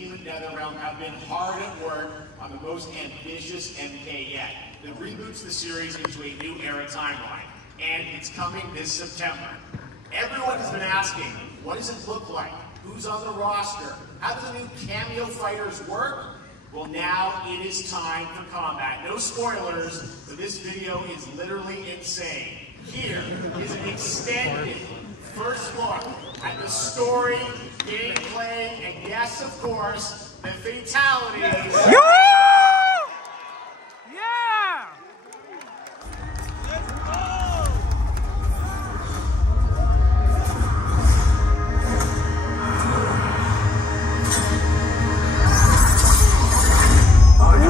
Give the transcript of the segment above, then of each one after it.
team at NetherRealm have been hard at work on the most ambitious MK yet. That reboots the series into a new era timeline, and it's coming this September. Everyone has been asking, what does it look like? Who's on the roster? How do the new cameo fighters work? Well, now it is time for combat. No spoilers, but this video is literally insane. Here is an extended first look at the story, gameplay, and yes, of course, the fatalities. Yeah! Let's go!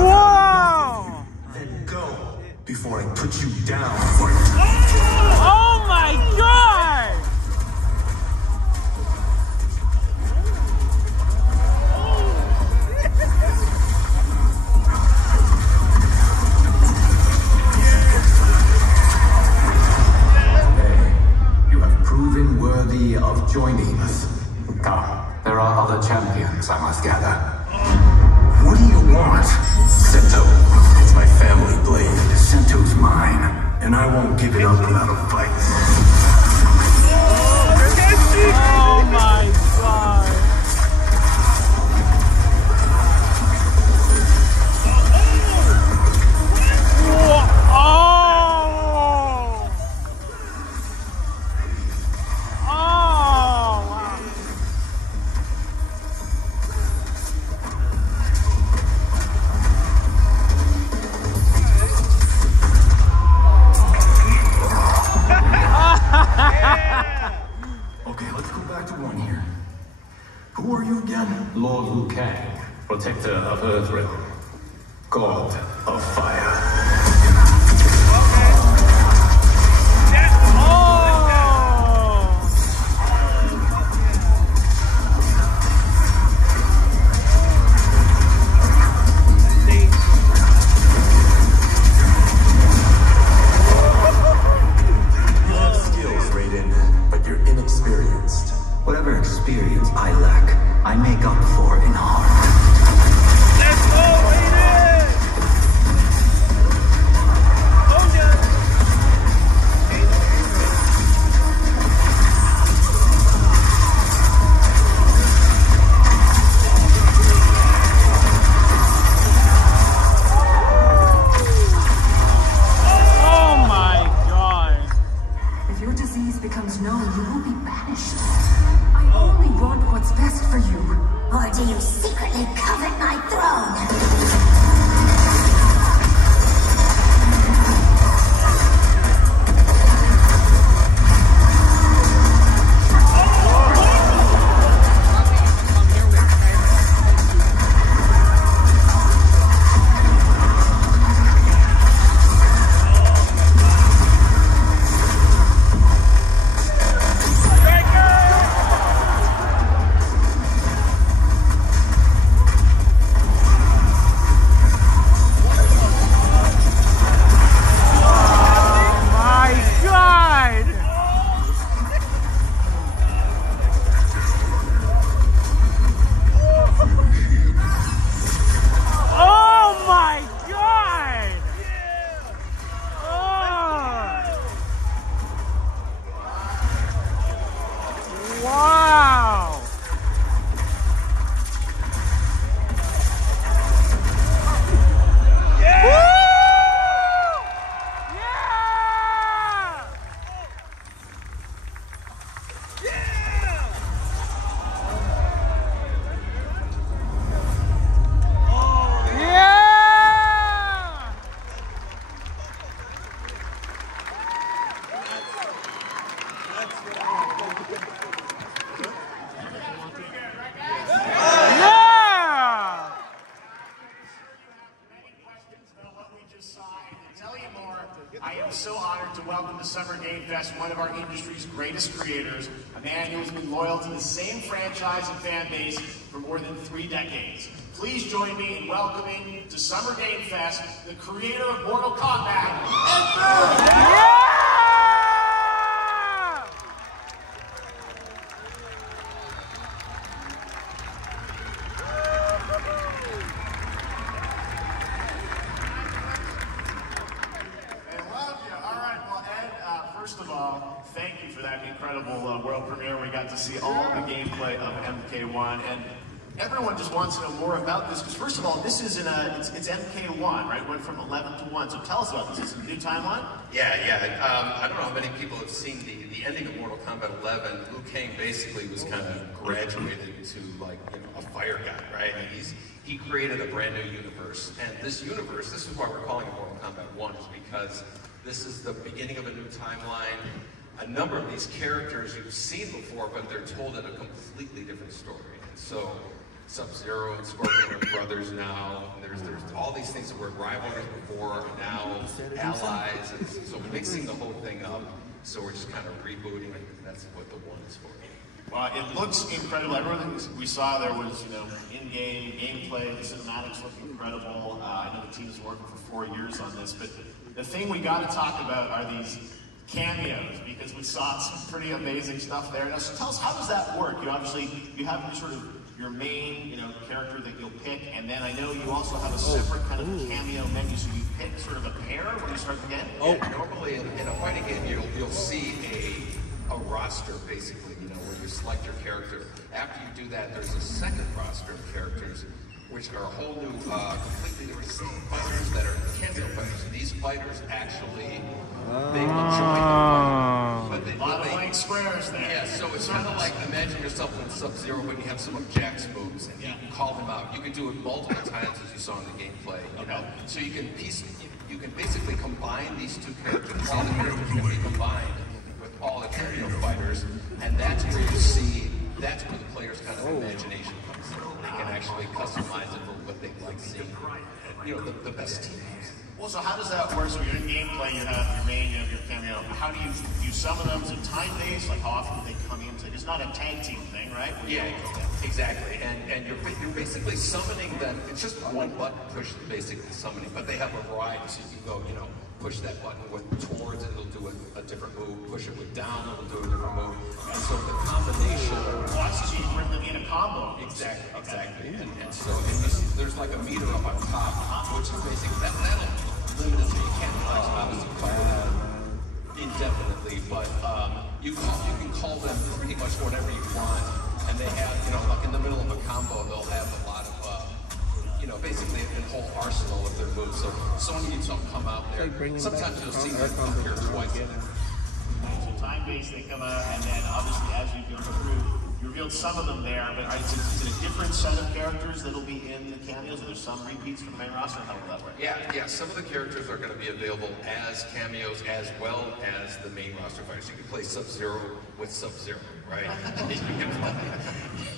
Whoa! Then go before I put you down. Oh my God! You have proven worthy of joining us. Come, there are other champions I must gather. What do you want? Sento. It's my family blade. Sento's mine, and I won't give it up without a fight. Oh my God! Okay, let's go back to one here. Who are you again? Lord Liu Kang, protector of Earthrealm, god of fire. Whatever experience I lack, I make up for in heart. Let's go, Raiden! Oh my God! If your disease becomes known, you will be banished. I only want what's best for you. Or do you secretly covet my throne? Wow! Yeah! Woo! Yeah! Yeah! Yeah! Yeah! I am so honored to welcome to Summer Game Fest one of our industry's greatest creators, a man who has been loyal to the same franchise and fan base for more than 3 decades. Please join me in welcoming to Summer Game Fest the creator of Mortal Kombat, Ed. Yeah! gameplay of MK1, and everyone just wants to know more about this, because first of all, this is it's MK1, right? Went from 11 to 1, so tell us about this. Is this a new timeline? Yeah. I don't know how many people have seen the ending of Mortal Kombat 11. Liu Kang basically was kind of graduated to, like, you know, a fire god, right? And he created a brand new universe, and this universe, this is why we're calling it Mortal Kombat 1, is because this is the beginning of a new timeline. A number of these characters you've seen before, but they're told in a completely different story. And so Sub-Zero and Scorpion are brothers now. There's all these things that were rivalries before, now allies, and so mixing the whole thing up. So we're just kind of rebooting it. That's what the 1 is for. Well, it looks incredible. Everything we saw there was, you know, in-game gameplay. The cinematics look incredible. I know the team's working for 4 years on this, but the thing we got to talk about are these cameos, because we saw some pretty amazing stuff there. Now, so tell us, how does that work? You obviously, you have sort of your main, you know, character that you'll pick, and then I know you also have a separate kind of cameo menu, so you pick sort of a pair when you start the game? Yeah, normally in a fighting game, you'll see a roster, basically, you know, where you select your character. After you do that, there's a second roster of characters, which are a whole new, completely different fighters that are cameo fighters. And these fighters actually, they will join the fight, but they a lot of blank squares there. Yeah, so it's kind of like, imagine yourself in Sub-Zero, but you have some of Jack's moves, and you can call them out. You can do it multiple times, as you saw in the gameplay. You know? So you can basically combine these two characters. All the characters can be combined with all the cameo fighters, and that's where you see, that's where the player's kind of imagination comes in. They can actually customize it for what they like seeing. You know, the best teams. Well, so how does that work? So you're in gameplay, you have your main, you have your cameo. How do you summon them? Is it time-based? Like, how often do they come into? It's not a tag team thing, right? Yeah, exactly. And you're basically summoning them. It's just one button push, basically summoning. But they have a variety, so you can go, you know, push that button with towards, and it'll do a different move. Push it with down, it'll do a different move. And so the combination. So you bring them in a combo. Exactly. And so there's like a meter up on top, which is basically that'll limit it, so you can't obviously fire them indefinitely, but you can call them pretty much whatever you want, and they have, you know, like in the middle of a combo, they'll have a lot of, you know, basically a whole arsenal of their moves. So Sony needs something come out there. Sometimes you'll see them appear twice. So time-based, they come out, and then obviously as you go through, you revealed some of them there, but is it a different set of characters that'll be in the cameos? Are there some repeats from the main roster? How will that work? Yeah. Some of the characters are going to be available as cameos as well as the main roster fighters. You can play Sub-Zero with Sub-Zero, right?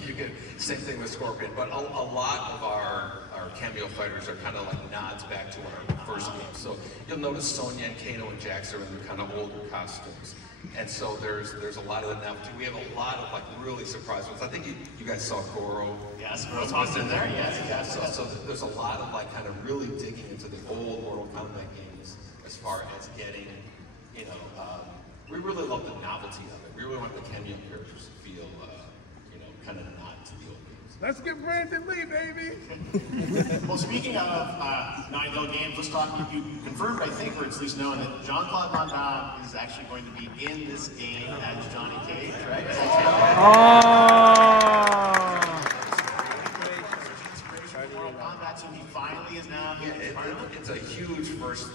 you can same thing with Scorpion, but a lot of our cameo fighters are kind of like nods back to our first game. So you'll notice Sonya and Kano and Jax are in their kind of older costumes. And so there's a lot of them now. We have a lot of like really surprise ones. I think you guys saw Goro. Yes, Goro's in there. Yes. So there's a lot of like kind of really digging into the old Mortal Kombat games as far as getting, you know, we really love the novelty of it. We really want the cameo characters to feel, you know, kind of nod to the old games. Let's get Brandon Lee, baby. Well, speaking of 9-Hill Games, let's talk. You confirmed, I think, or it's at least known, that Jean-Claude Van Damme is actually going to be in this game as Johnny Cage, right? Mortal Kombat, so he finally is now here. It's a huge first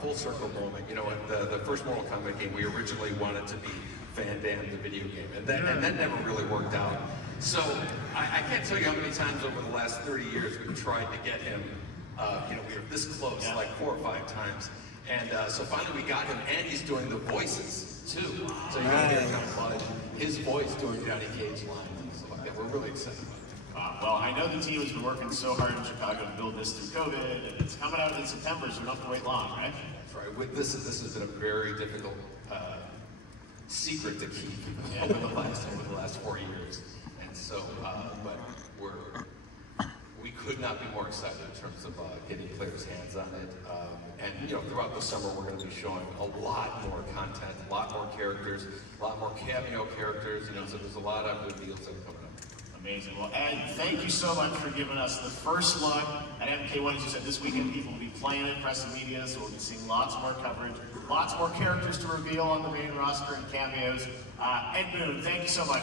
full circle moment. You know, the first Mortal Kombat game, we originally wanted to be Van Damme, the video game, and that never really worked out. So I can't tell you how many times over the last 30 years we've tried to get him. You know, we were this close like 4 or 5 times, and so finally we got him, and he's doing the voices too. So you're gonna hear kind of his voice doing Johnny Cage lines and stuff like that. We're really excited about it. Well, I know the team has been working so hard in Chicago to build this through COVID, and it's coming out in September, so we don't have to wait long, right? That's right. This has been a very difficult secret to keep over the last 4 years. So, but we could not be more excited in terms of getting players' hands on it. And you know, throughout the summer, we're going to be showing a lot more content, a lot more characters, a lot more cameo characters. You know, so there's a lot of good deals that are coming up. Amazing. Well, Ed, thank you so much for giving us the first look at MK1. As you said, this weekend people will be playing it, press and media, so we'll be seeing lots more coverage, lots more characters to reveal on the main roster and cameos. Ed Boon, thank you so much.